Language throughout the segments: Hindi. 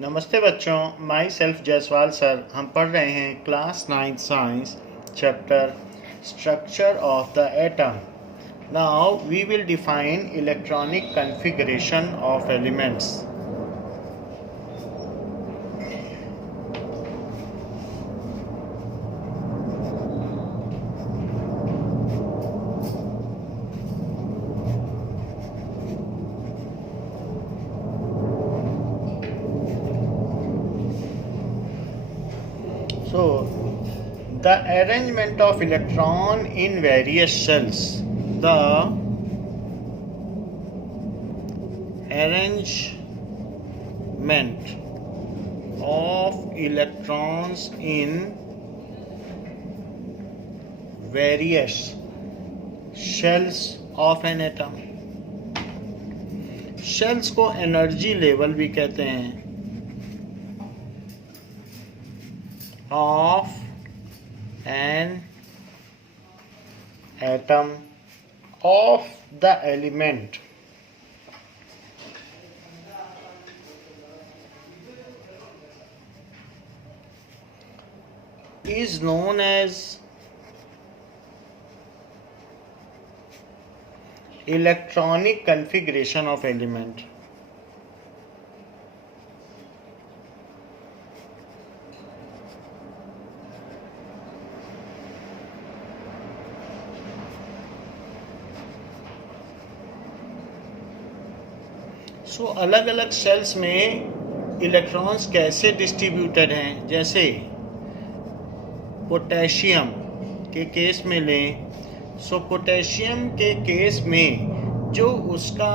नमस्ते बच्चों, माई सेल्फ जयसवाल सर। हम पढ़ रहे हैं class 9 science chapter structure of the atom. Now we will define electronic configuration of elements. So, the arrangement of electron in various shells. The arrangement of electrons in various shells of an atom. Shells को एनर्जी लेवल भी कहते हैं of an atom of the element is known as electronic configuration of element. सो अलग अलग सेल्स में इलेक्ट्रॉन्स कैसे डिस्ट्रीब्यूटेड हैं, जैसे पोटेशियम के केस में लें। सो पोटेशियम के केस में जो उसका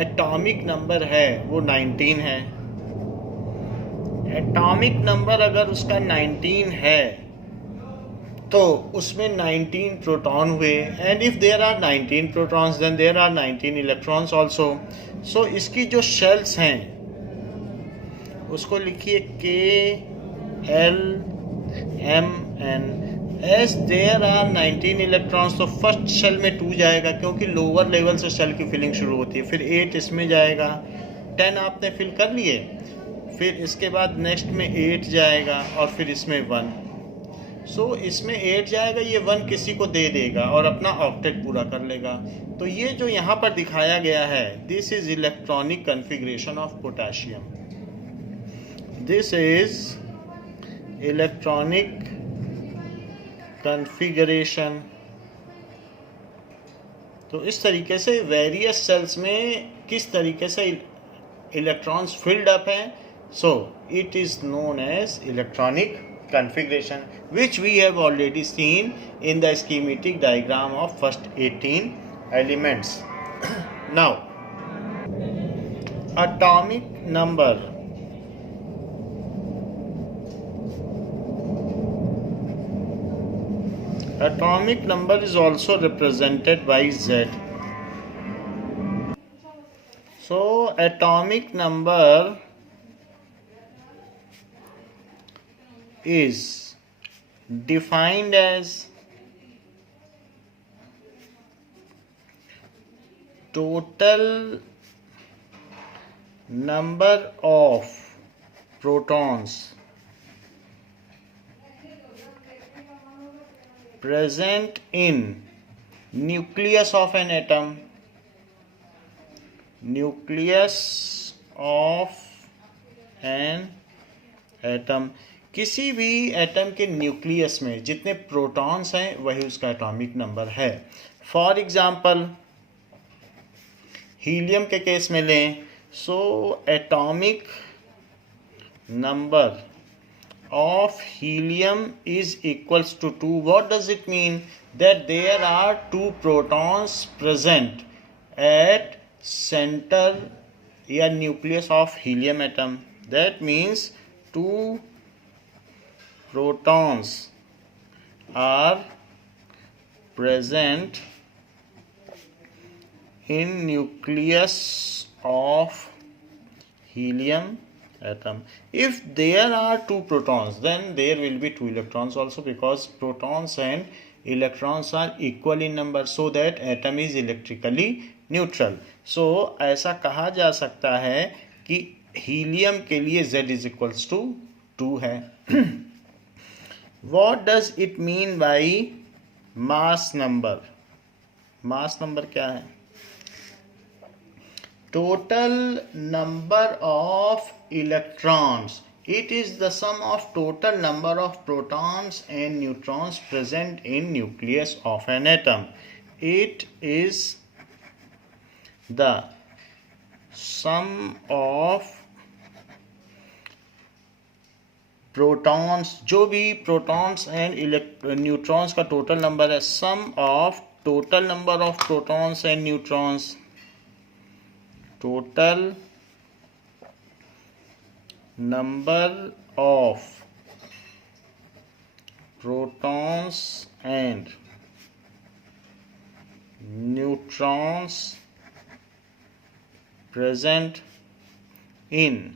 एटॉमिक नंबर है वो 19 है। एटॉमिक नंबर अगर उसका 19 है तो उसमें 19 प्रोटॉन हुए, and if there are 19 protons then there are 19 electrons also. So इसकी जो शेल्स हैं उसको लिखिए KLMN। As there are 19 electrons, तो फर्स्ट शेल में 2 जाएगा क्योंकि लोअर लेवल से शेल की फिलिंग शुरू होती है, फिर 8 इसमें जाएगा। 10 आपने फिल कर लिए, फिर इसके बाद नेक्स्ट में 8 जाएगा और फिर इसमें 1। सो इसमें 8 जाएगा, ये 1 किसी को दे देगा और अपना ऑक्टेट पूरा कर लेगा। तो ये जो यहाँ पर दिखाया गया है, this is electronic configuration of potassium. This is electronic configuration. तो इस तरीके से वेरियस सेल्स में किस तरीके से इलेक्ट्रॉन्स फिल्ड अप हैं, so it is known as electronic configuration, which we have already seen in the schematic diagram of first 18 elements. Now, atomic number. Atomic number is also represented by Z. So, atomic number is defined as total number of protons present in nucleus of an atom. Nucleus of an atom, किसी भी एटम के न्यूक्लियस में जितने प्रोटॉन्स हैं वही उसका एटॉमिक नंबर है। फॉर एग्जांपल हीलियम के केस में लें, so atomic number of helium is equals to 2। What does it mean? That there are 2 protons present at centre या nucleus of helium atom. That means 2 protons are present in nucleus of helium atom. If there are 2 protons, then there will be 2 electrons also, because protons and electrons are equal in number, so that atom is electrically neutral. So ऐसा कहा जा सकता है कि हीलियम के लिए Z इज इक्वल्स टू 2 है। What does it mean by mass number? Mass number क्या है? Total number of electrons. It is the sum of total number of protons and neutrons present in nucleus of an atom. It is the sum of protons, जो भी प्रोटॉन्स एंड न्यूट्रॉन्स का टोटल नंबर है, sum of total number of protons and neutrons, total number of protons and neutrons present in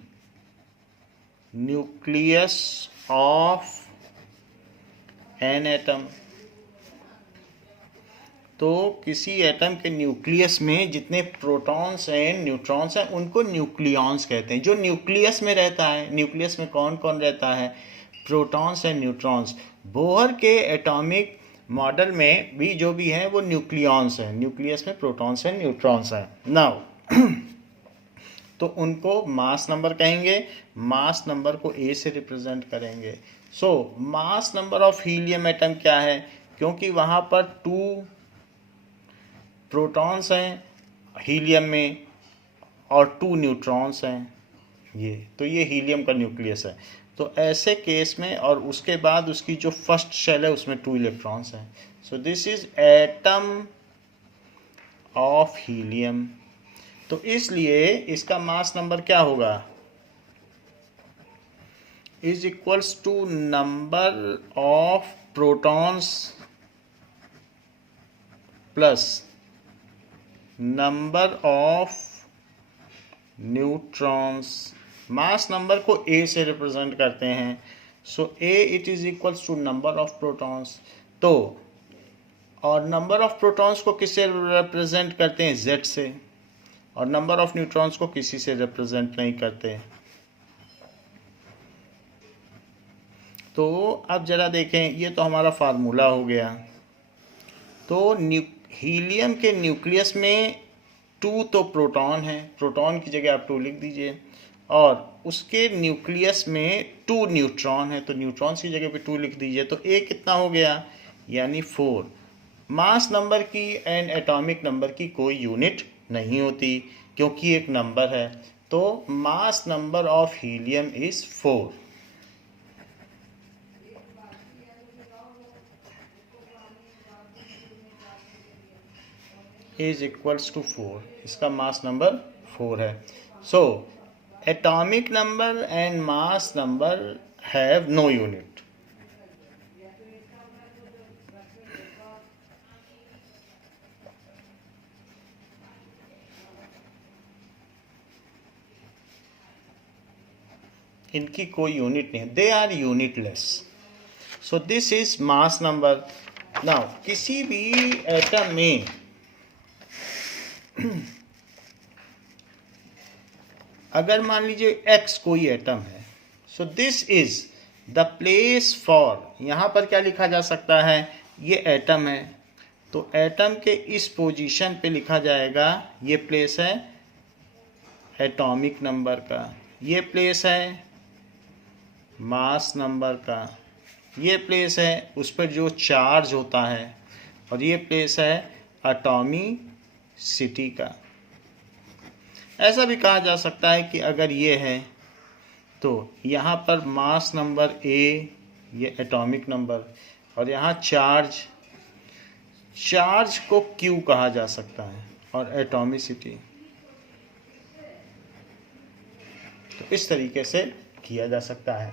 nucleus of an atom. तो किसी एटम के न्यूक्लियस में जितने प्रोटॉन्स एंड न्यूट्रॉन्स हैं उनको न्यूक्लियॉन्स कहते हैं. जो न्यूक्लियस में रहता है, न्यूक्लियस में कौन कौन रहता है? Protons and neutrons. बोहर के एटॉमिक मॉडल में भी जो भी है वो न्यूक्लियॉन्स हैं. न्यूक्लियस में प्रोटॉन्स एंड न्यूट्रॉन्स हैं. नाउ तो उनको मास नंबर कहेंगे. मास नंबर को ए से रिप्रेजेंट करेंगे. So mass number of helium atom क्या है? क्योंकि वहाँ पर 2 प्रोटॉन्स हैं हीलियम में और 2 न्यूट्रॉन्स हैं. ये हीलियम का न्यूक्लियस है. तो ऐसे केस में, और उसके बाद उसकी जो फर्स्ट शेल है उसमें 2 इलेक्ट्रॉन्स हैं. So this is atom of helium. तो इसलिए इसका मास नंबर क्या होगा? Is equals to number of protons plus number of neutrons. Mass number को ए से रिप्रेजेंट करते हैं. So A it is equals to number of protons. तो और नंबर ऑफ प्रोटॉन्स को किससे रिप्रेजेंट करते हैं? जेड से. और नंबर ऑफ न्यूट्रॉन्स को किसी से रिप्रेजेंट नहीं करते. तो अब जरा देखें, ये तो हमारा फार्मूला हो गया. तो हीलियम के न्यूक्लियस में 2 तो प्रोटॉन है, प्रोटॉन की जगह आप 2 लिख दीजिए. और उसके न्यूक्लियस में 2 न्यूट्रॉन है, तो न्यूट्रॉन्स की जगह पे 2 लिख दीजिए. तो ए कितना हो गया? यानी 4. मास नंबर की एंड एटॉमिक नंबर की कोई यूनिट नहीं होती क्योंकि एक नंबर है. तो mass number of helium is 4. Is equals to 4. इसका मास नंबर 4 है. So atomic number and mass number have no unit. इनकी कोई यूनिट नहीं है. They are unitless. So this is mass number. Now किसी भी एटम में अगर मान लीजिए x कोई एटम है, सो this is the place for. यहाँ पर क्या लिखा जा सकता है? ये एटम है, तो एटम के इस पोजीशन पे लिखा जाएगा. ये प्लेस है एटॉमिक नंबर का, ये प्लेस है मास नंबर का, ये प्लेस है उस पर जो चार्ज होता है, और ये प्लेस है एटॉमिसिटी का. ऐसा भी कहा जा सकता है कि अगर ये है तो यहाँ पर मास नंबर ए, ये एटॉमिक नंबर, और यहाँ चार्ज को क्यू कहा जा सकता है, और एटॉमिसिटी. तो इस तरीके से किया जा सकता है.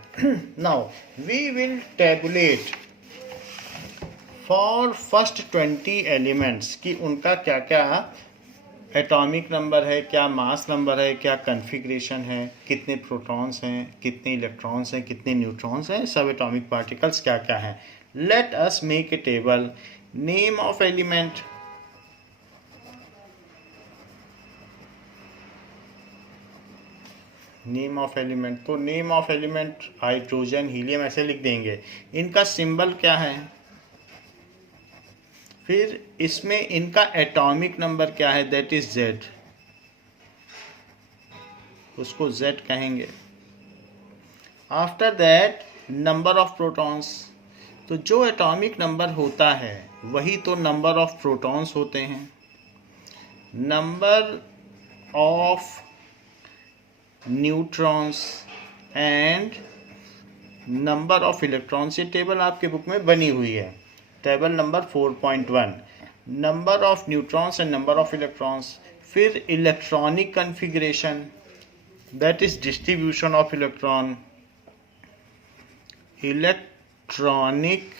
Now we will tabulate for first 20 elements कि उनका क्या क्या एटॉमिक नंबर है, क्या मास नंबर है, क्या कन्फिग्रेशन है, कितने प्रोटॉन्स हैं, कितने इलेक्ट्रॉन्स हैं, कितने न्यूट्रॉन्स हैं, सब एटॉमिक पार्टिकल्स क्या क्या हैं. Let us make a table. Name of element. Name of element, तो name of element hydrogen, helium ऐसे लिख देंगे। इनका सिंबल क्या है, फिर इसमें इनका एटॉमिक नंबर क्या है, दैट इज Z, उसको Z कहेंगे। After that number of protons, तो जो एटॉमिक नंबर होता है वही तो नंबर ऑफ प्रोटॉन्स होते हैं। Number of neutrons and number of electrons, ये टेबल आपके बुक में बनी हुई है, table number 4.1, number of neutrons and number of electrons. फिर electronic configuration, that is distribution of electron, electronic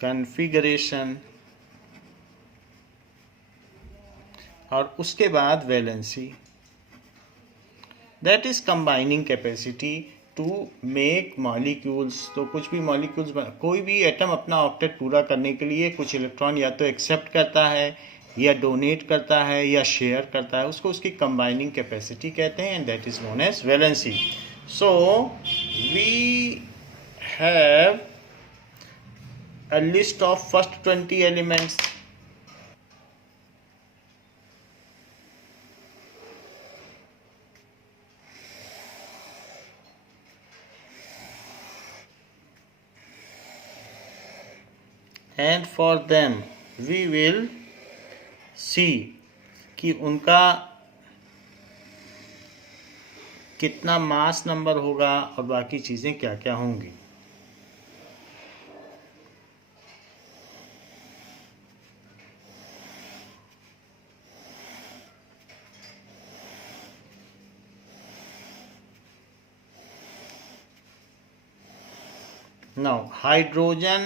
configuration, और उसके बाद valency, that is combining capacity to make molecules. तो कुछ भी मॉलिक्यूल्स, कोई भी एटम अपना ऑक्टेट पूरा करने के लिए कुछ इलेक्ट्रॉन या तो एक्सेप्ट करता है या डोनेट करता है या शेयर करता है, उसको उसकी कंबाइनिंग कैपेसिटी कहते हैं, and that is known as valency. So we have a list of first 20 elements. And for them we will see कि उनका कितना मास नंबर होगा और बाकी चीज़ें क्या क्या होंगी। Now hydrogen,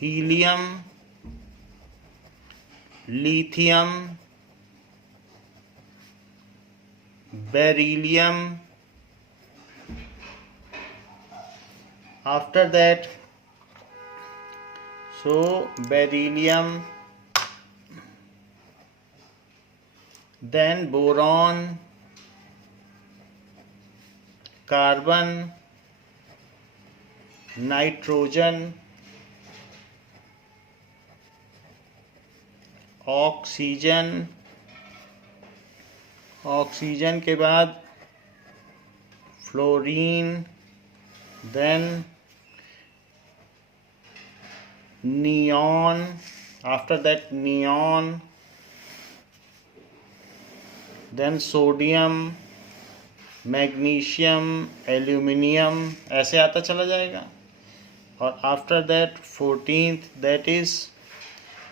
helium, lithium, beryllium, after that, so beryllium, then boron, carbon, nitrogen, oxygen, oxygen के बाद fluorine, then neon, after that neon, then sodium, magnesium, aluminium, ऐसे आता चला जाएगा। और after that 14th that is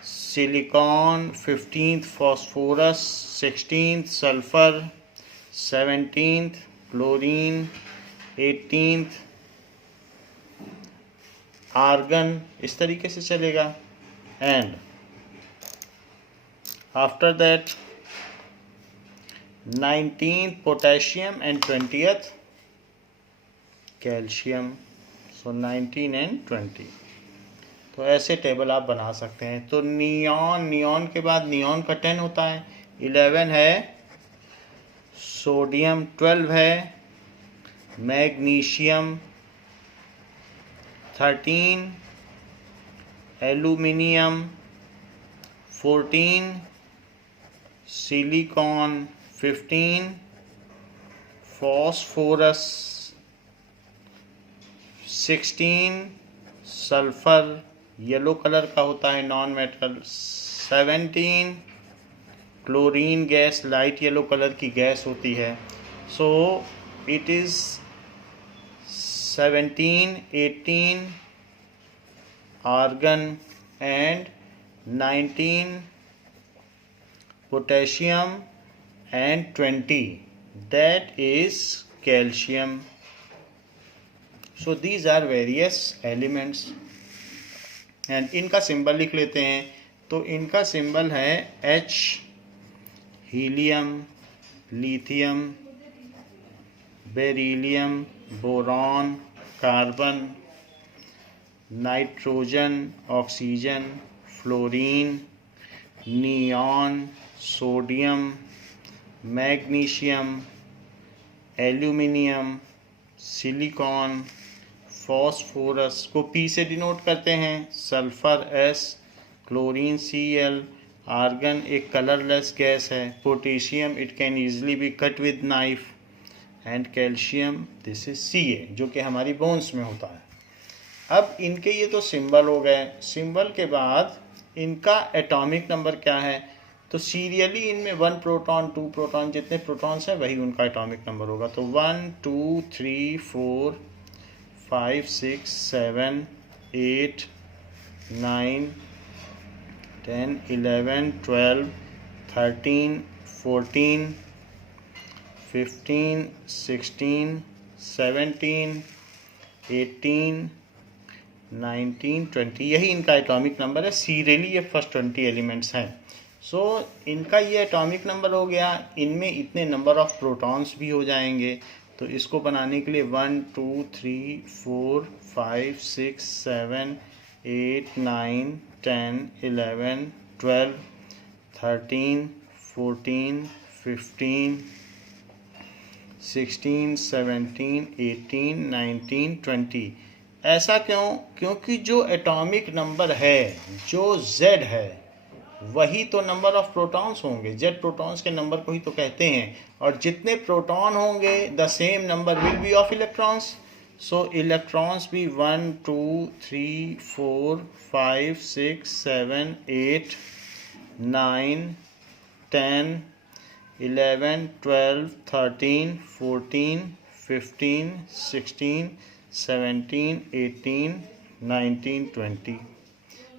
silicon, 15th phosphorus, 16th sulphur, 17th chlorine, 18th argon, इस तरीके से चलेगा। And after that 19th potassium and 20th calcium. So 19 and 20, तो ऐसे टेबल आप बना सकते हैं। तो नियॉन, नियॉन के बाद नियॉन का 10 होता है, 11 है सोडियम, 12 है magnesium, 13 aluminium, 14 silicon, 15 phosphorus, 16 sulphur, yellow colour का होता है non metal, 17 chlorine gas, light yellow colour की गैस होती है। So it is 17, 18 argon and 19 potassium and 20 that is calcium. So these are various elements and इनका सिंबल लिख लेते हैं। तो इनका सिंबल है H, helium, lithium, beryllium, boron, carbon, nitrogen, oxygen, fluorine, neon, sodium, magnesium, aluminium, silicon, phosphorus को P से डिनोट करते हैं, sulphur S, chlorine Cl, argon एक कलरलेस गैस है, potassium it can easily be cut with knife, and calcium this is Ca जो कि हमारी बोन्स में होता है। अब इनके ये तो सिंबल हो गए। सिंबल के बाद इनका एटॉमिक नंबर क्या है, तो सीरियली इनमें 1 प्रोटॉन 2 प्रोटॉन जितने प्रोटॉन्स हैं वही उनका एटॉमिक नंबर होगा। तो 1 2 3 4 5 6 7 8 9 10 11 12 13 14 15 16 17 18 19 20 यही इनका एटॉमिक नंबर है। सीरियली ये फर्स्ट 20 एलिमेंट्स हैं। सो इनका ये एटॉमिक नंबर हो गया। इनमें इतने नंबर ऑफ प्रोटॉन्स भी हो जाएंगे। तो इसको बनाने के लिए 1 2 3 4 5 6 7 8 9 10 11 12 13 14 15 16 17 18 19 20। ऐसा क्यों? क्योंकि जो एटॉमिक नंबर है जो Z है वही तो नंबर ऑफ प्रोटॉन्स होंगे। Z प्रोटॉन्स के नंबर को ही तो कहते हैं। और जितने प्रोटॉन होंगे the same number will be of electrons. So electrons भी 1 2 3 4 5 6 7 8 9 10 11 12 13 14 15 16 17 18 19 20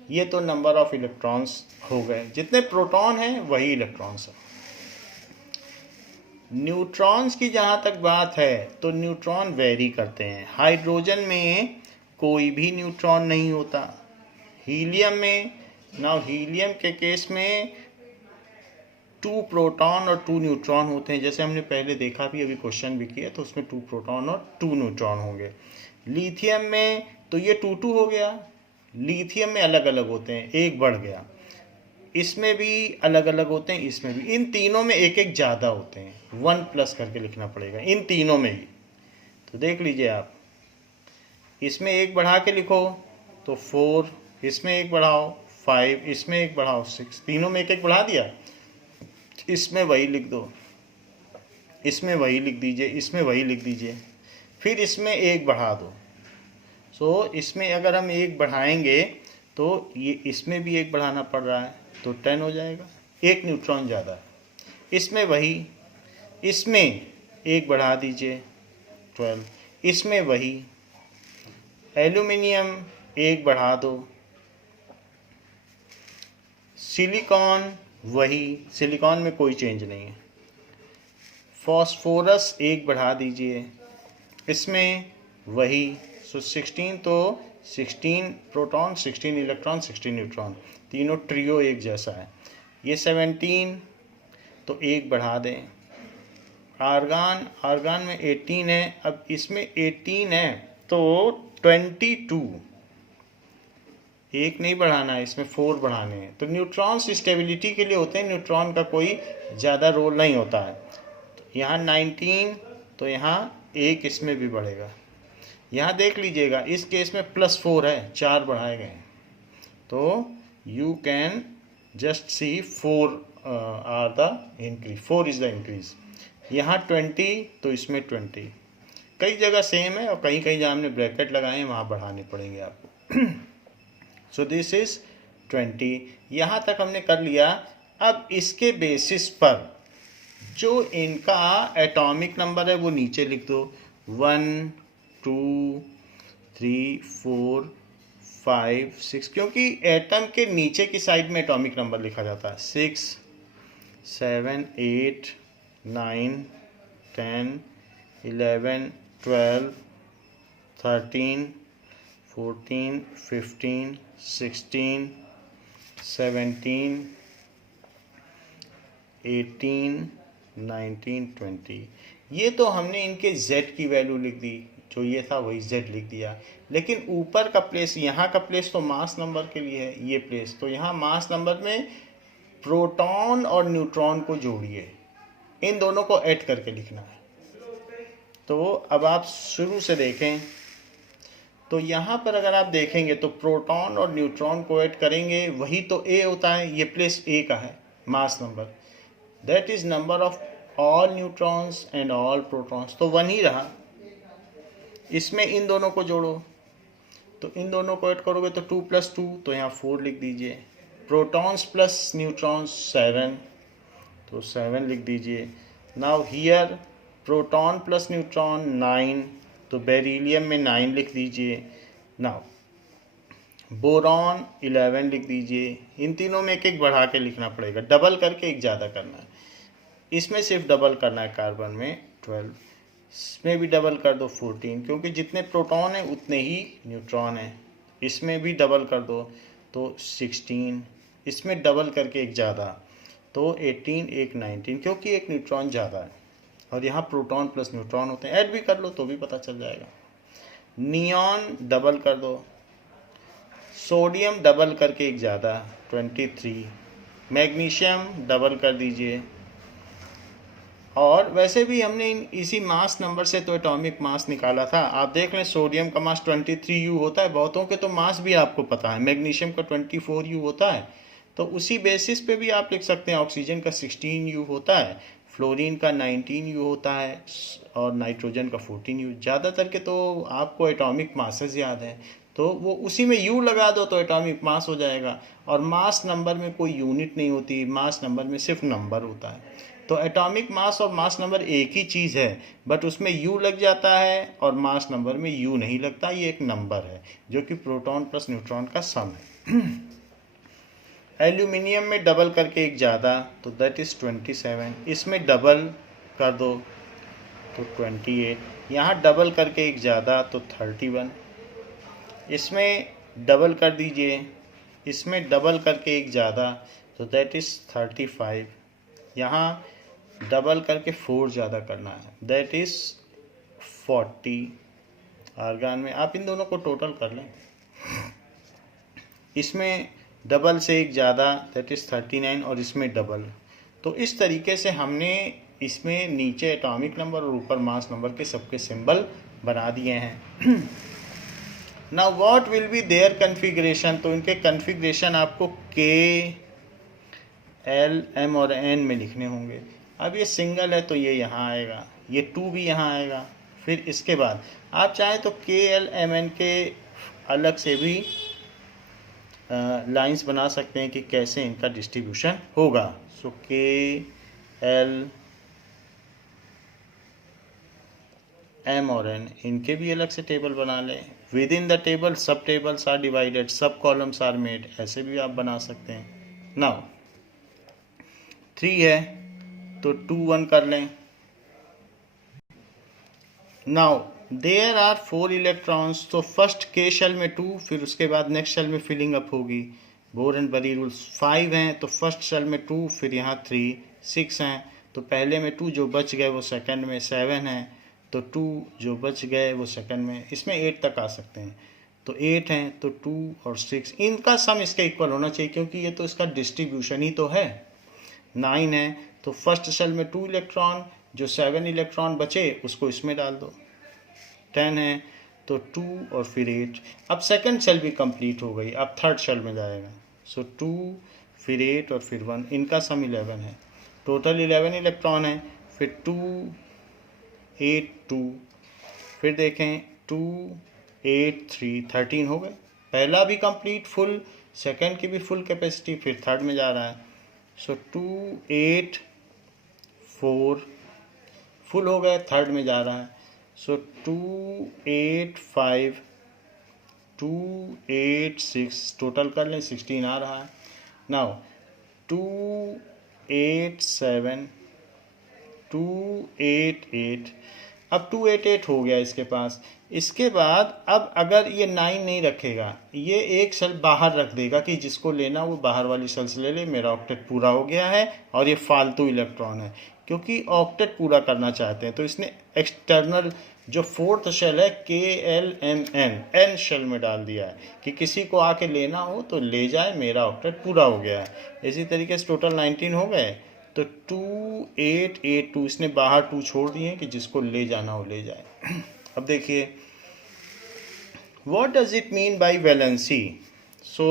ये तो नंबर ऑफ इलेक्ट्रॉन्स हो गए। जितने प्रोटॉन हैं वही इलेक्ट्रॉन्स हैं। न्यूट्रॉन्स की जहाँ तक बात है तो न्यूट्रॉन वेरी करते हैं। हाइड्रोजन में कोई भी न्यूट्रॉन नहीं होता। हीलियम में हीलियम के केस में 2 प्रोटॉन और 2 न्यूट्रॉन होते हैं। जैसे हमने पहले देखा भी, अभी क्वेश्चन भी किया, तो उसमें 2 प्रोटॉन और 2 न्यूट्रॉन होंगे। लिथियम में तो ये 2 2 हो गया। लिथियम में अलग अलग होते हैं, एक बढ़ गया। इसमें भी अलग अलग होते हैं, इसमें भी। इन तीनों में एक एक ज़्यादा होते हैं। 1 प्लस करके लिखना पड़ेगा इन तीनों में ही। तो देख लीजिए आप, इसमें एक बढ़ा के लिखो तो 4, इसमें एक बढ़ाओ 5, इसमें एक बढ़ाओ 6, तीनों में एक एक बढ़ा दिया। इसमें वही लिख दो, इसमें वही लिख दीजिए, इसमें वही लिख दीजिए, फिर इसमें एक बढ़ा दो। सो इसमें अगर हम एक बढ़ाएंगे तो ये इसमें भी एक बढ़ाना पड़ रहा है तो 10 हो जाएगा, एक न्यूट्रॉन ज़्यादा है। इसमें वही, इसमें एक बढ़ा दीजिए 12, इसमें वही। एल्यूमिनियम एक बढ़ा दो। सिलिकॉन वही, सिलिकॉन में कोई चेंज नहीं है। फॉस्फोरस एक बढ़ा दीजिए, इसमें वही। सो 16 तो 16 प्रोटॉन 16 इलेक्ट्रॉन 16 न्यूट्रॉन, तीनों ट्रियो एक जैसा है। ये 17 तो एक बढ़ा दें। आर्गान में 18 है, अब इसमें 18 है तो 22, एक नहीं बढ़ाना है, इसमें 4 बढ़ाने हैं। तो न्यूट्रॉन्स स्टेबिलिटी के लिए होते हैं, न्यूट्रॉन का कोई ज़्यादा रोल नहीं होता है। तो यहाँ 19 तो यहाँ एक इसमें भी बढ़ेगा। यहाँ देख लीजिएगा, इस केस में +4 है, 4 बढ़ाए गए हैं। तो you can just see 4 are the increase, 4 is the increase. यहाँ 20 तो इसमें 20, कई जगह सेम है और कहीं कहीं जहाँ हमने ब्रैकेट लगाए हैं वहाँ बढ़ाने पड़ेंगे आपको। सो दिस इज 20। यहाँ तक हमने कर लिया। अब इसके बेसिस पर जो इनका एटॉमिक नंबर है वो नीचे लिख दो। 1 2 3 4 5 6, क्योंकि एटम के नीचे की साइड में एटॉमिक नंबर लिखा जाता है। 6 7 8 9 10 11 12 13 14 15 16 17 18 19 20। ये तो हमने इनके Z की वैल्यू लिख दी, जो ये था वही Z लिख दिया। लेकिन ऊपर का प्लेस, यहाँ का प्लेस तो मास नंबर के लिए है, ये प्लेस तो यहाँ मास नंबर में प्रोटॉन और न्यूट्रॉन को जोड़िए, इन दोनों को ऐड करके लिखना है। तो अब आप शुरू से देखें तो यहाँ पर अगर आप देखेंगे तो प्रोटॉन और न्यूट्रॉन को ऐड करेंगे, वही तो ए होता है, ये प्लेस ए का है mass number, that is number of all neutrons and all protons, तो 1 ही रहा। इसमें इन दोनों को जोड़ो, तो इन दोनों को ऐड करोगे तो 2 + 2, तो यहाँ 4 लिख दीजिए। प्रोटॉन्स प्लस न्यूट्रॉन्स 7, तो 7 लिख दीजिए। Now here proton plus neutron 9, तो बेरिलियम में 9 लिख दीजिए। नाउ बोरॉन 11 लिख दीजिए। इन तीनों में एक एक बढ़ा के लिखना पड़ेगा, डबल करके एक ज़्यादा करना है। इसमें सिर्फ डबल करना है, कार्बन में 12, इसमें भी डबल कर दो 14, क्योंकि जितने प्रोटॉन हैं उतने ही न्यूट्रॉन हैं। इसमें भी डबल कर दो तो 16, इसमें डबल करके एक ज़्यादा तो 18, एक 19, क्योंकि एक न्यूट्रॉन ज़्यादा है और यहाँ प्रोटॉन प्लस न्यूट्रॉन होते हैं। ऐड भी कर लो तो भी पता चल जाएगा। नियॉन डबल कर दो, सोडियम डबल करके एक ज़्यादा 23, मैग्नीशियम डबल कर दीजिए। और वैसे भी हमने इसी मास नंबर से तो एटॉमिक मास निकाला था। आप देख लें, सोडियम का मास 23U होता है, बहुतों के तो मास भी आपको पता है। मैग्नीशियम का 24U होता है, तो उसी बेसिस पे भी आप लिख सकते हैं। ऑक्सीजन का 16U होता है, फ्लोरीन का 19U होता है और नाइट्रोजन का 14U। ज़्यादातर के तो आपको एटॉमिक मासेस याद है, तो वो उसी में U लगा दो तो एटॉमिक मास हो जाएगा। और मास नंबर में कोई यूनिट नहीं होती, मास नंबर में सिर्फ नंबर होता है। तो एटॉमिक मास और मास नंबर एक ही चीज़ है, बट उसमें U लग जाता है और मास नंबर में U नहीं लगता। ये एक नंबर है जो कि प्रोटॉन प्लस न्यूट्रॉन का सम है। एल्यूमिनियम में डबल करके एक ज़्यादा तो दैट इज़ 27, इसमें डबल कर दो तो 28, यहाँ डबल करके एक ज़्यादा तो 31, इसमें डबल कर दीजिए, इसमें डबल करके एक ज़्यादा तो दैट इज़ 35, यहाँ डबल करके 4 ज़्यादा करना है, दैट इज़ 40। आर्गान में आप इन दोनों को टोटल कर लें, इसमें डबल से एक ज़्यादा दैट इज़ 39 और इसमें डबल। तो इस तरीके से हमने इसमें नीचे एटॉमिक नंबर और ऊपर मास नंबर के सबके सिंबल बना दिए हैं। Now what will be their configuration, तो इनके कन्फिग्रेशन आपको K, L, M और N में लिखने होंगे। अब ये सिंगल है तो ये यहाँ आएगा, ये 2 भी यहाँ आएगा। फिर इसके बाद आप चाहें तो K, L, M, N के अलग से भी लाइंस बना सकते हैं कि कैसे इनका डिस्ट्रीब्यूशन होगा। सो K, L, M और N इनके भी अलग से टेबल बना लें। विद इन द टेबल सब टेबल्स आर डिवाइडेड, सब कॉलम्स आर मेड, ऐसे भी आप बना सकते हैं। नाउ 3 है तो 2 1 कर लें। नाउ देयर आर 4 इलेक्ट्रॉन्स, तो फर्स्ट K शेल में 2, फिर उसके बाद नेक्स्ट शेल में फिलिंग अप होगी। बोर एंड बरी रूल्स 5 हैं तो फर्स्ट शेल में 2, फिर यहाँ 3, 6 हैं तो पहले में 2 जो बच गए वो सेकंड में, 7 हैं तो 2 जो बच गए वो सेकंड में, इसमें 8 तक आ सकते हैं। तो 8 हैं तो 2 और 6, इनका सम इसके इक्वल होना चाहिए क्योंकि ये तो इसका डिस्ट्रीब्यूशन ही तो है। 9 है तो फर्स्ट शेल में 2 इलेक्ट्रॉन, जो 7 इलेक्ट्रॉन बचे उसको इसमें डाल दो। 10 है तो 2 और फिर 8। अब सेकंड शेल भी कंप्लीट हो गई, अब थर्ड शेल में जाएगा। सो 2 फिर 8 और फिर 1, इनका सम 11 है। टोटल 11 इलेक्ट्रॉन है। फिर 2 8 2, फिर देखें 2 8 3, 13 हो गए। पहला भी कंप्लीट फुल, सेकंड की भी फुल कैपेसिटी, फिर थर्ड में जा रहा है। सो 2 8 4 फुल हो गए, थर्ड में जा रहा है। सो 2 8 5 2 8 6, टोटल कर लें 16 आ रहा है। नाउ 2 8 7 2 8 8, अब 2 8 8 हो गया इसके पास। इसके बाद अब अगर ये 9 नहीं रखेगा, ये एक सेल बाहर रख देगा कि जिसको लेना वो बाहर वाली सेल से ले ले, मेरा ऑक्टेट पूरा हो गया है। और ये फालतू इलेक्ट्रॉन है, क्योंकि ऑक्टेट पूरा करना चाहते हैं तो इसने एक्सटर्नल जो फोर्थ शेल है KLMN, N शेल में डाल दिया है कि किसी को आके लेना हो तो ले जाए, मेरा ऑक्टेट पूरा हो गया है। इसी तरीके से टोटल 19 हो गए, तो 2882 इसने बाहर 2 छोड़ दिए कि जिसको ले जाना हो ले जाए। अब देखिए what does it mean by valency? So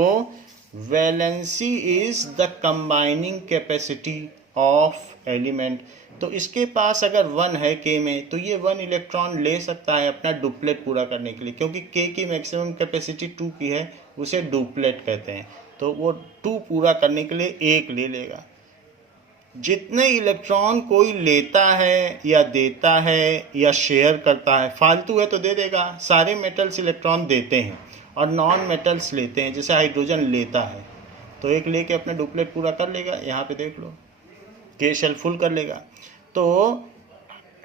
valency is the combining capacity of element। तो इसके पास अगर 1 है K में तो ये 1 इलेक्ट्रॉन ले सकता है अपना डुप्लेट पूरा करने के लिए, क्योंकि K की मैक्सिमम कैपेसिटी 2 की है, उसे डुप्लेट कहते हैं। तो वो 2 पूरा करने के लिए 1 ले लेगा। जितने इलेक्ट्रॉन कोई लेता है या देता है या शेयर करता है, फालतू है तो दे देगा। सारे मेटल्स इलेक्ट्रॉन देते हैं और नॉन मेटल्स लेते हैं, जैसे हाइड्रोजन लेता है तो 1 लेके अपना डुप्लेट पूरा कर लेगा। यहाँ पे देख लो K शेल फुल कर लेगा। तो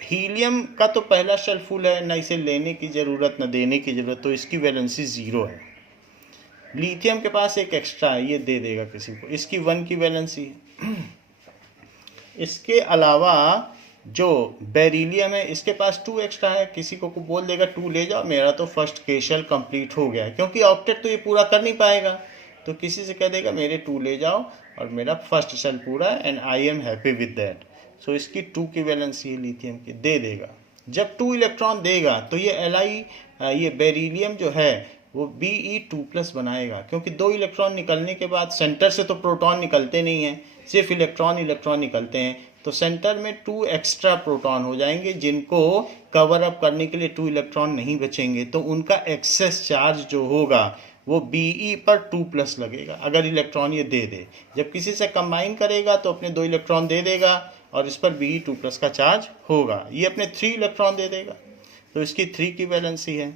हीलियम का तो पहला शेल फुल है, ना इसे लेने की ज़रूरत ना देने की ज़रूरत, तो इसकी वैलेंसी 0 है। लिथियम के पास एक एक्स्ट्रा है, ये दे देगा किसी को, इसकी 1 की वैलेंसी है। इसके अलावा जो बेरिलियम है इसके पास 2 एक्स्ट्रा है, किसी को बोल देगा 2 ले जाओ, मेरा तो फर्स्ट K शेल कंप्लीट हो गया है, क्योंकि ऑक्टेट तो ये पूरा कर नहीं पाएगा, तो किसी से कह देगा मेरे 2 ले जाओ और मेरा फर्स्ट शेल पूरा है and I am happy with that. So इसकी 2 की वैलेंसी है लिथियम की, दे देगा। जब 2 इलेक्ट्रॉन देगा तो ये बेरिलियम जो है वो Be2+ बनाएगा, क्योंकि 2 इलेक्ट्रॉन निकलने के बाद सेंटर से तो प्रोटॉन निकलते नहीं हैं, सिर्फ इलेक्ट्रॉन निकलते हैं, तो सेंटर में 2 एक्स्ट्रा प्रोटॉन हो जाएंगे जिनको कवर अप करने के लिए 2 इलेक्ट्रॉन नहीं बचेंगे, तो उनका एक्सेस चार्ज जो होगा वो Be पर 2+ लगेगा अगर इलेक्ट्रॉन ये दे दे। जब किसी से कंबाइन करेगा तो अपने 2 इलेक्ट्रॉन दे देगा और इस पर Be2+ का चार्ज होगा, ये अपने 3 इलेक्ट्रॉन दे देगा, तो इसकी 3 की वैलेंसी है।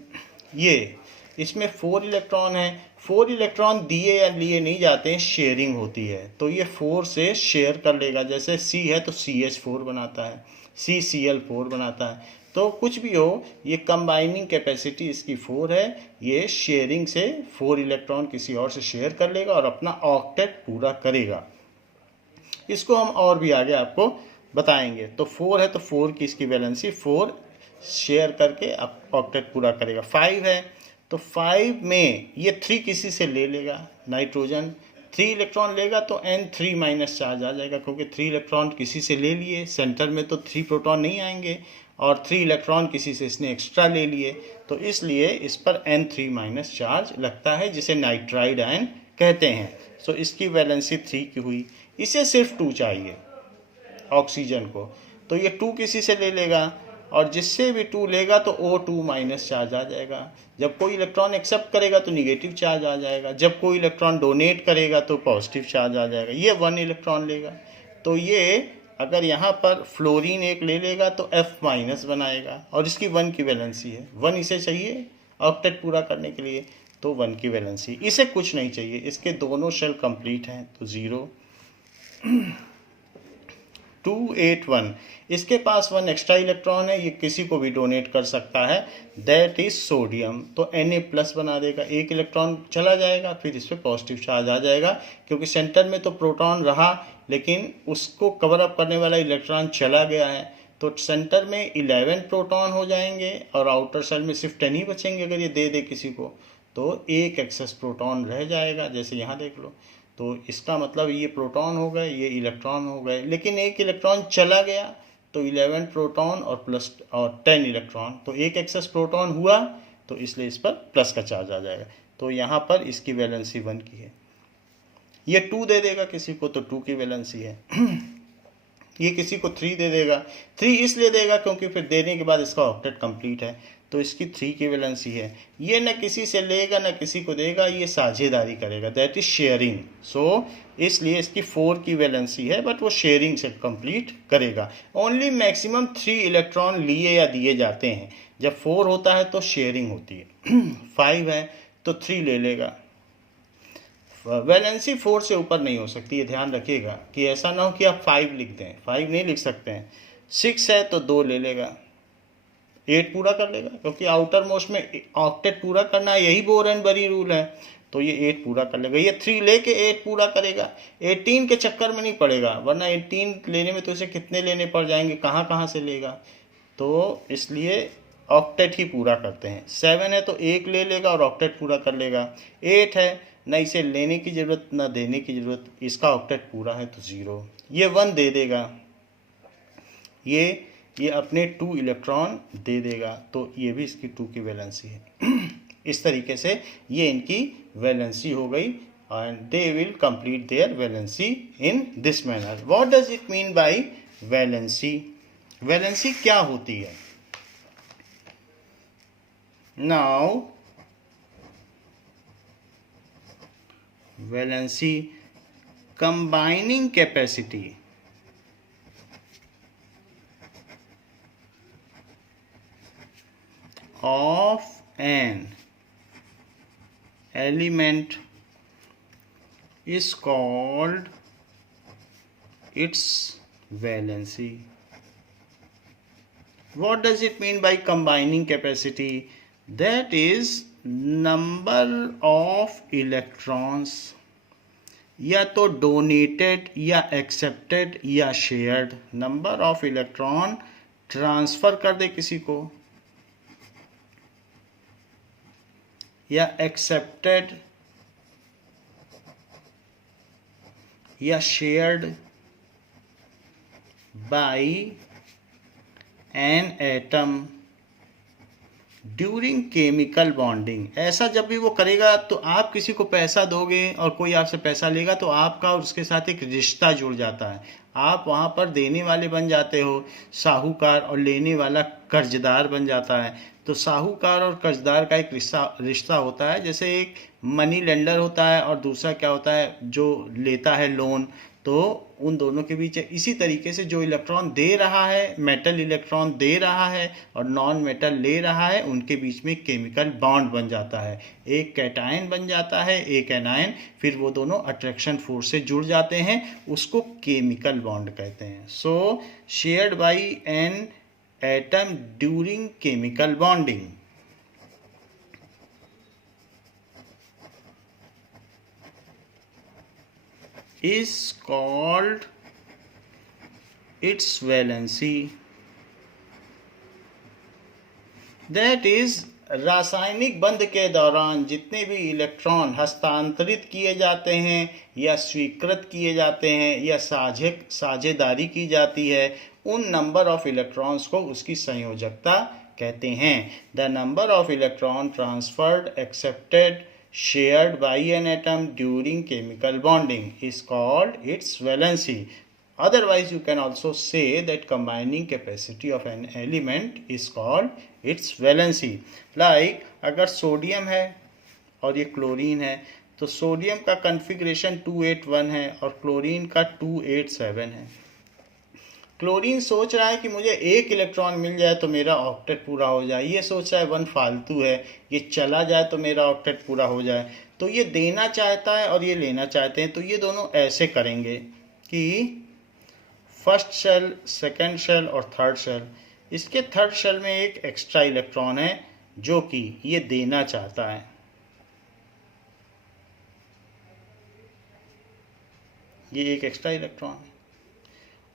ये इसमें 4 इलेक्ट्रॉन है, 4 इलेक्ट्रॉन दिए या लिए नहीं जाते हैं, शेयरिंग होती है, तो ये 4 से शेयर कर लेगा। जैसे C है तो CH4 बनाता है, CCl4 बनाता है, तो कुछ भी हो ये कंबाइनिंग कैपेसिटी इसकी 4 है, ये शेयरिंग से 4 इलेक्ट्रॉन किसी और से शेयर कर लेगा और अपना ऑक्टेट पूरा करेगा। इसको हम और भी आगे आपको बताएंगे। तो 4 है तो 4 की इसकी वैलेंसी, 4 शेयर करके ऑक्टेट पूरा करेगा। 5 है तो 5 में ये 3 किसी से ले लेगा, नाइट्रोजन 3 इलेक्ट्रॉन लेगा तो N3- चार्ज आ जाएगा, क्योंकि 3 इलेक्ट्रॉन किसी से ले लिए, सेंटर में तो 3 प्रोटॉन नहीं आएंगे और 3 इलेक्ट्रॉन किसी से इसने एक्स्ट्रा ले लिए, तो इसलिए इस पर N3- चार्ज लगता है, जिसे नाइट्राइड आयन कहते हैं। सो इसकी वैलेंसी 3 की हुई। इसे सिर्फ 2 चाहिए ऑक्सीजन को, तो ये 2 किसी से ले लेगा और जिससे भी 2 लेगा तो O2- चार्ज आ जाएगा। जब कोई इलेक्ट्रॉन एक्सेप्ट करेगा तो निगेटिव चार्ज आ जाएगा, जब कोई इलेक्ट्रॉन डोनेट करेगा तो पॉजिटिव चार्ज आ जाएगा। ये 1 इलेक्ट्रॉन लेगा, तो ये अगर यहाँ पर फ्लोरीन 1 ले लेगा तो F- बनाएगा और इसकी 1 की वैलेंसी है, 1 इसे चाहिए ऑक्टेट पूरा करने के लिए, तो 1 की वैलेंसी। इसे कुछ नहीं चाहिए, इसके दोनों शेल कंप्लीट हैं तो 0। 281 इसके पास 1 एक्स्ट्रा इलेक्ट्रॉन है, ये किसी को भी डोनेट कर सकता है, दैट इज सोडियम, तो Na+ बना देगा, 1 इलेक्ट्रॉन चला जाएगा, फिर इस पर पॉजिटिव चार्ज आ जाएगा, क्योंकि सेंटर में तो प्रोटॉन रहा लेकिन उसको कवर अप करने वाला इलेक्ट्रॉन चला गया है, तो सेंटर में 11 प्रोटॉन हो जाएंगे और आउटर सेल में सिर्फ 10 ही बचेंगे अगर ये दे दे किसी को, तो 1 एक्सेस प्रोटॉन रह जाएगा, जैसे यहाँ देख लो। तो इसका मतलब ये प्रोटॉन हो गए, ये इलेक्ट्रॉन हो गए, लेकिन 1 इलेक्ट्रॉन चला गया तो 11 प्रोटॉन और 10 इलेक्ट्रॉन, तो 1 एक्सेस प्रोटॉन हुआ, तो इसलिए इस पर प्लस का चार्ज आ जाएगा। तो यहाँ पर इसकी वैलेंसी 1 की है। ये 2 दे देगा किसी को तो 2 की वैलेंसी है। ये किसी को 3 दे देगा, 3 इसलिए देगा क्योंकि फिर देने के बाद इसका ऑक्टेट कंप्लीट है, तो इसकी 3 की वैलेंसी है। ये न किसी से लेगा न किसी को देगा, ये साझेदारी करेगा, दैट इज शेयरिंग, सो इसलिए इसकी 4 की वैलेंसी है, बट वो शेयरिंग से कंप्लीट करेगा। ओनली मैक्सिमम 3 इलेक्ट्रॉन लिए या दिए जाते हैं, जब 4 होता है तो शेयरिंग होती है। 5 है तो 3 ले लेगा, वैलेंसी 4 से ऊपर नहीं हो सकती, ये ध्यान रखिएगा कि ऐसा ना हो कि आप 5 लिख दें, 5 नहीं लिख सकते हैं। 6 है तो 2 ले लेगा, 8 पूरा कर लेगा, क्योंकि आउटर मोस्ट में ऑक्टेट पूरा करना है, यही बोर एंड बरी रूल है, तो ये 8 पूरा कर लेगा। ये 3 लेके 8 पूरा करेगा, 18 के चक्कर में नहीं पड़ेगा, वरना 18 लेने में तो इसे कितने लेने पड़ जाएंगे, कहाँ कहाँ से लेगा, तो इसलिए ऑक्टेट ही पूरा करते हैं। 7 है तो एक ले लेगा और ऑक्टेट पूरा कर लेगा। 8 है, न इसे लेने की ज़रूरत न देने की ज़रूरत, इसका ऑक्टेट पूरा है तो 0। ये 1 दे देगा, ये अपने 2 इलेक्ट्रॉन दे देगा, तो ये भी इसकी 2 की वैलेंसी है। इस तरीके से ये इनकी वैलेंसी हो गई and they will complete their valency in this manner. What does it mean bye valency? Valency क्या होती है? Now valency combining capacity of an element is called its valency. What does it mean by combining capacity? That is number of electrons या तो डोनेटेड या एक्सेप्टेड या shared. Number of electron transfer कर दे किसी को, या एक्सेप्टेड या shared by an atom during chemical bonding. ऐसा जब भी वो करेगा तो आप किसी को पैसा दोगे और कोई आपसे पैसा लेगा तो आपका और उसके साथ एक रिश्ता जुड़ जाता है। आप वहाँ पर देने वाले बन जाते हो साहूकार, और लेने वाला कर्जदार बन जाता है। तो साहूकार और कर्जदार का एक रिश्ता होता है, जैसे एक मनी लेंडर होता है और दूसरा क्या होता है जो लेता है लोन। तो उन दोनों के बीच इसी तरीके से जो इलेक्ट्रॉन दे रहा है, मेटल इलेक्ट्रॉन दे रहा है और नॉन मेटल ले रहा है, उनके बीच में केमिकल बॉन्ड बन जाता है। एक कैटायन बन जाता है, एक एनायन, फिर वो दोनों अट्रैक्शन फोर्स से जुड़ जाते हैं, उसको केमिकल बॉन्ड कहते हैं। So shared by an atom during chemical bonding. is called its valency. That is, रासायनिक बंध के दौरान जितने भी इलेक्ट्रॉन हस्तांतरित किए जाते हैं या स्वीकृत किए जाते हैं या साझेदारी की जाती है, उन नंबर ऑफ इलेक्ट्रॉन्स को उसकी संयोजकता कहते हैं। The number of electron transferred, accepted, shared by an atom during chemical bonding is called its valency. Otherwise, you can also say that combining capacity of an element is called its valency. Like अगर सोडियम है और ये क्लोरीन है तो सोडियम का कन्फिग्रेशन 281 है और क्लोरीन का 287 है। क्लोरीन सोच रहा है कि मुझे एक इलेक्ट्रॉन मिल जाए तो मेरा ऑक्टेट पूरा हो जाए, ये सोच रहा है 1 फालतू है, ये चला जाए तो मेरा ऑक्टेट पूरा हो जाए। तो ये देना चाहता है और ये लेना चाहते हैं, तो ये दोनों ऐसे करेंगे कि फर्स्ट शेल, सेकंड शेल और थर्ड शेल। इसके थर्ड शेल में एक एक्स्ट्रा इलेक्ट्रॉन है जो कि ये देना चाहता है, ये एक एक्स्ट्रा इलेक्ट्रॉन है।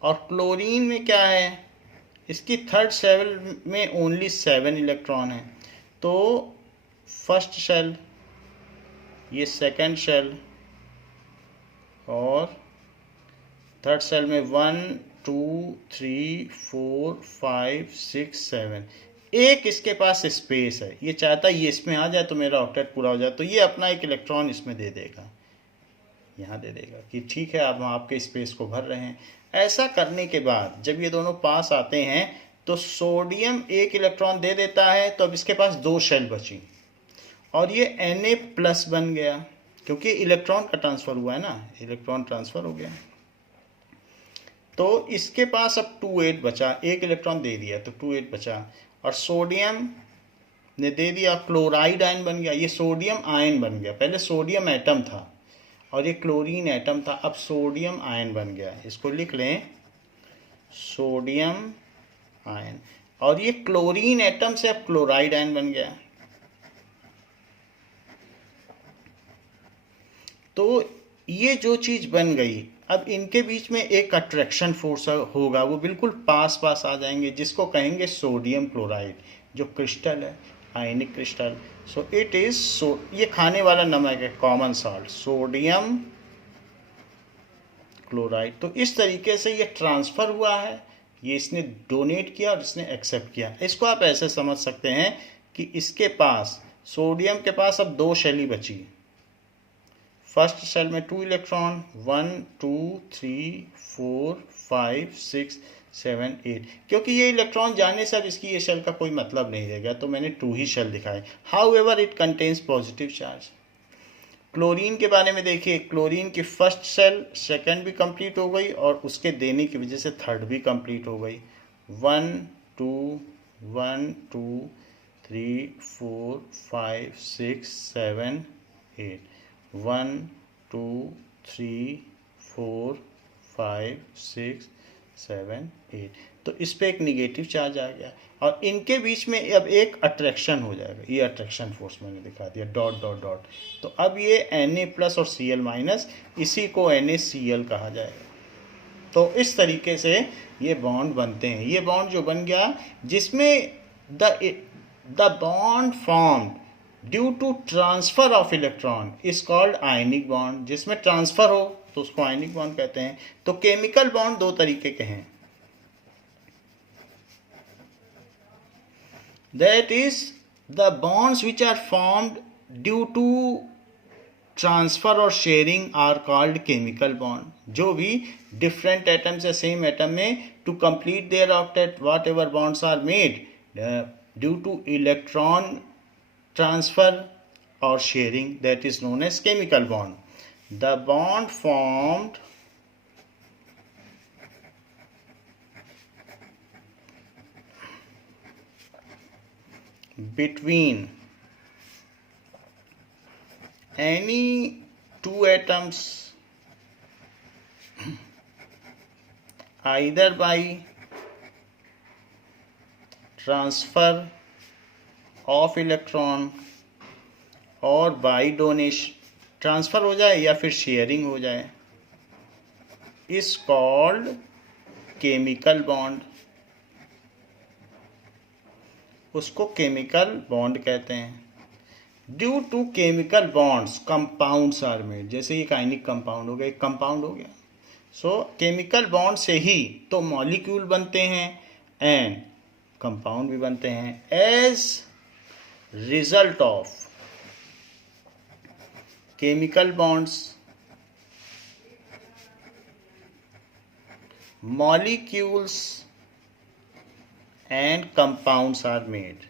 और क्लोरीन में क्या है, इसकी थर्ड शेल में ओनली 7 इलेक्ट्रॉन है। तो फर्स्ट शेल, ये सेकंड शेल और थर्ड शेल में 1 2 3 4 5 6 7 एक इसके पास स्पेस है, ये चाहता है ये इसमें आ जाए तो मेरा ऑक्टेट पूरा हो जाए, तो ये अपना एक इलेक्ट्रॉन इसमें दे देगा, यहाँ दे देगा कि ठीक है आप आपके स्पेस को भर रहे हैं। ऐसा करने के बाद जब ये दोनों पास आते हैं तो सोडियम एक इलेक्ट्रॉन दे देता है, तो अब इसके पास 2 शेल बची और ये Na+ बन गया क्योंकि इलेक्ट्रॉन का ट्रांसफ़र हुआ है ना, इलेक्ट्रॉन ट्रांसफ़र हो गया। तो इसके पास अब 2 बचा, एक इलेक्ट्रॉन दे दिया तो 2 बचा और सोडियम ने दे दिया, क्लोराइड आयन बन गया, ये सोडियम आयन बन गया। पहले सोडियम एटम था और ये क्लोरीन एटम था, अब सोडियम आयन बन गया। इसको लिख लें सोडियम आयन, और ये क्लोरीन एटम से अब क्लोराइड आयन बन गया। तो ये जो चीज़ बन गई, अब इनके बीच में एक अट्रैक्शन फोर्स होगा, वो बिल्कुल पास पास आ जाएंगे जिसको कहेंगे सोडियम क्लोराइड। जो क्रिस्टल है, आयनिक क्रिस्टल। सो इट इज ये खाने वाला नमक है, कॉमन सॉल्ट, सोडियम क्लोराइड। तो इस तरीके से ये ट्रांसफ़र हुआ है, ये इसने डोनेट किया और इसने एक्सेप्ट किया। इसको आप ऐसे समझ सकते हैं कि इसके पास, सोडियम के पास अब 2 शेल ही बची। फर्स्ट शेल में 2 इलेक्ट्रॉन, 1 2 3 4 5 6 7 8, क्योंकि ये इलेक्ट्रॉन जाने से अब इसकी ये शेल का कोई मतलब नहीं रह गया, तो मैंने 2 ही शेल दिखाए। How ever it contains positive charge. Chlorine के बारे में देखिए, क्लोरीन की फर्स्ट सेल, सेकंड भी कंप्लीट हो गई और उसके देने की वजह से थर्ड भी कंप्लीट हो गई। 1 2 1 2 3 4 5 6 7 8, 1 2 3 4 5 6 7 8। तो इस पे एक निगेटिव चार्ज आ गया और इनके बीच में अब एक अट्रैक्शन हो जाएगा। ये अट्रैक्शन फोर्स मैंने दिखा दिया, डॉट डॉट डॉट। तो अब ये Na+ और Cl-, इसी को NaCl कहा जाएगा। तो इस तरीके से ये बॉन्ड बनते हैं। ये बॉन्ड जो बन गया, जिसमें the bond formed due to transfer of electron is called ionic bond. जिसमें ट्रांसफर हो तो उसको आयनिक बॉन्ड कहते हैं। तो केमिकल बॉन्ड 2 तरीके के हैं, that is the bonds which are formed due to transfer और sharing are called chemical bond. जो भी डिफरेंट एटम्स या सेम एटम में to complete their octet whatever bonds are made due to electron transfer और sharing, that is known as chemical bond. The bond formed between any 2 atoms either by transfer of electron और by donation, ट्रांसफ़र हो जाए या फिर शेयरिंग हो जाए, इज कॉल्ड केमिकल बॉन्ड। उसको केमिकल बॉन्ड कहते हैं। Due to chemical bonds compounds are made. जैसे ये आयनिक कंपाउंड हो गया, एक कंपाउंड हो गया। सो केमिकल बॉन्ड से ही तो मॉलिक्यूल बनते हैं एंड कंपाउंड भी बनते हैं। As result of chemical bonds, molecules and compounds are made।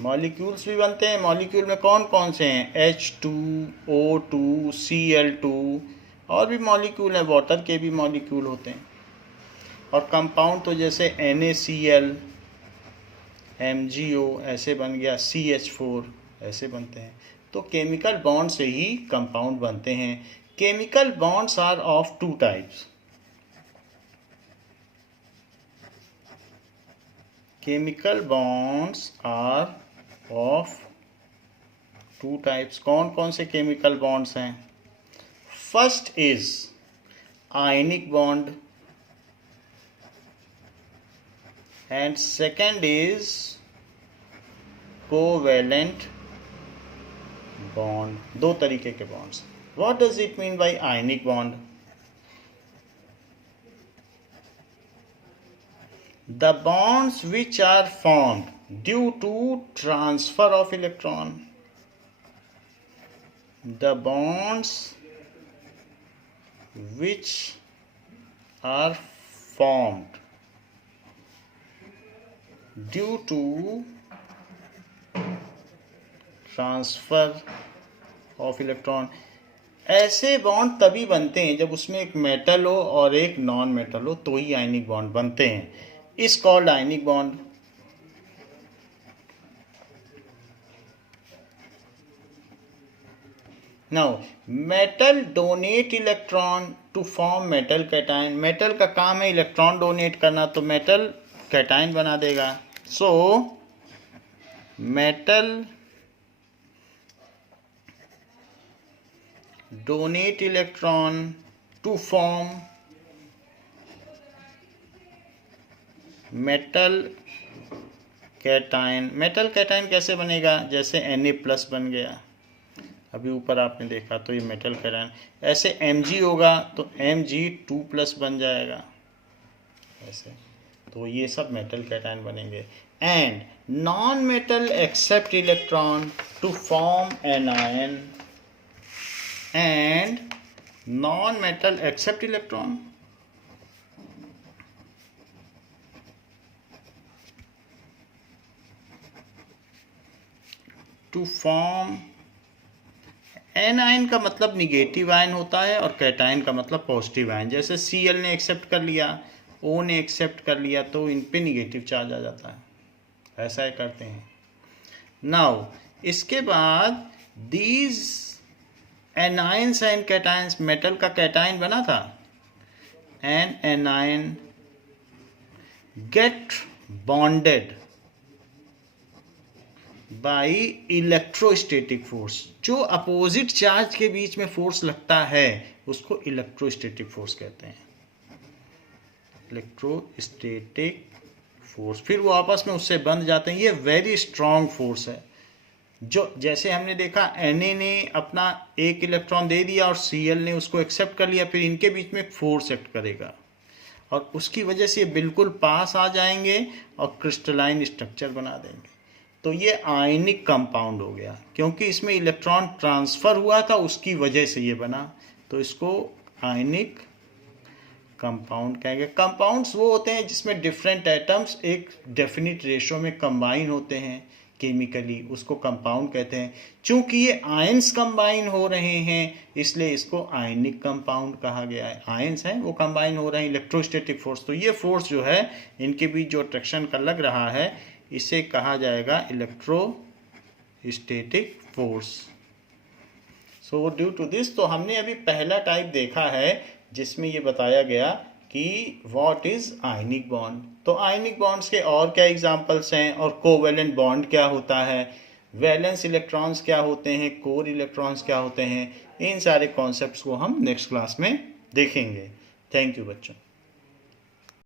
Molecules भी बनते हैं। मॉलिक्यूल में कौन कौन से हैं? H2O2 Cl2, और भी मॉलिक्यूल हैं, वाटर के भी मॉलिक्यूल होते हैं। और कंपाउंड तो जैसे NaCl, MgO ऐसे बन गया, CH4 ऐसे बनते हैं। तो केमिकल बॉन्ड से ही कंपाउंड बनते हैं। Chemical bonds are of 2 types. Chemical bonds are of 2 types. कौन कौन से केमिकल बॉन्ड्स हैं? First is ionic bond and second is covalent bond. 2 तरीके के bonds. What does it mean by ionic bond? The bonds which are formed due to transfer of electron, the bonds which are formed due to transfer of electron, ऐसे बॉन्ड तभी बनते हैं जब उसमें एक मेटल हो और एक नॉन मेटल हो, तो ही आयनिक बॉन्ड बनते हैं। is called ionic bond। Now metal donate electron to form metal cation। Metal का काम है इलेक्ट्रॉन डोनेट करना, तो मेटल कैटायन बना देगा। So metal donate electron to form metal cation. Metal cation कैसे बनेगा? जैसे Na+ बन गया, अभी ऊपर आपने देखा, तो ये मेटल कैटायन। ऐसे Mg होगा तो Mg2+ बन जाएगा ऐसे। तो ये सब मेटल कैटायन बनेंगे। And non metal accept electron to form anion, and non metal accept electron to form anion. का मतलब निगेटिव आयन होता है और कैटायन का मतलब पॉजिटिव आयन। जैसे Cl ने एक्सेप्ट कर लिया, O ने एक्सेप्ट कर लिया, तो इन पे निगेटिव चार्ज आ जाता है। ऐसा ही करते हैं। नाउ इसके बाद these anions and cations, metal का कैटायन बना था, an anion get bonded by electrostatic force. जो अपोजिट चार्ज के बीच में फोर्स लगता है उसको इलेक्ट्रोस्टैटिक फोर्स कहते हैं। इलेक्ट्रोस्टैटिक फोर्स, फिर वो आपस में उससे बंध जाते हैं। ये वेरी स्ट्रॉन्ग फोर्स है। जो जैसे हमने देखा Na ने अपना एक इलेक्ट्रॉन दे दिया और Cl ने उसको एक्सेप्ट कर लिया, फिर इनके बीच में फोर्स एक्ट करेगा और उसकी वजह से ये बिल्कुल पास आ जाएंगे और क्रिस्टलाइन स्ट्रक्चर बना देंगे। तो ये आयनिक कंपाउंड हो गया, क्योंकि इसमें इलेक्ट्रॉन ट्रांसफ़र हुआ था, उसकी वजह से ये बना। तो इसको आयनिक कंपाउंड कहेंगे। कंपाउंड्स वो होते हैं जिसमें डिफरेंट एटम्स एक डेफिनिट रेशो में कंबाइन होते हैं केमिकली, उसको कंपाउंड कहते हैं। चूंकि ये आयंस कंबाइन हो रहे हैं इसलिए इसको आयनिक कंपाउंड कहा गया है। आयंस हैं वो कंबाइन हो रहे हैं, इलेक्ट्रोस्टैटिक फोर्स। तो ये फोर्स जो है इनके बीच जो अट्रैक्शन का लग रहा है इसे कहा जाएगा electrostatic force. So due to this, तो हमने अभी पहला टाइप देखा है जिसमें ये बताया गया कि व्हाट इज आयनिक बॉन्ड। तो आयनिक बॉन्ड्स के और क्या एग्जांपल्स हैं, और कोवेलेंट बॉन्ड क्या होता है, वैलेंस इलेक्ट्रॉन्स क्या होते हैं, कोर इलेक्ट्रॉन्स क्या होते हैं, इन सारे कॉन्सेप्ट्स को हम नेक्स्ट क्लास में देखेंगे। थैंक यू बच्चों।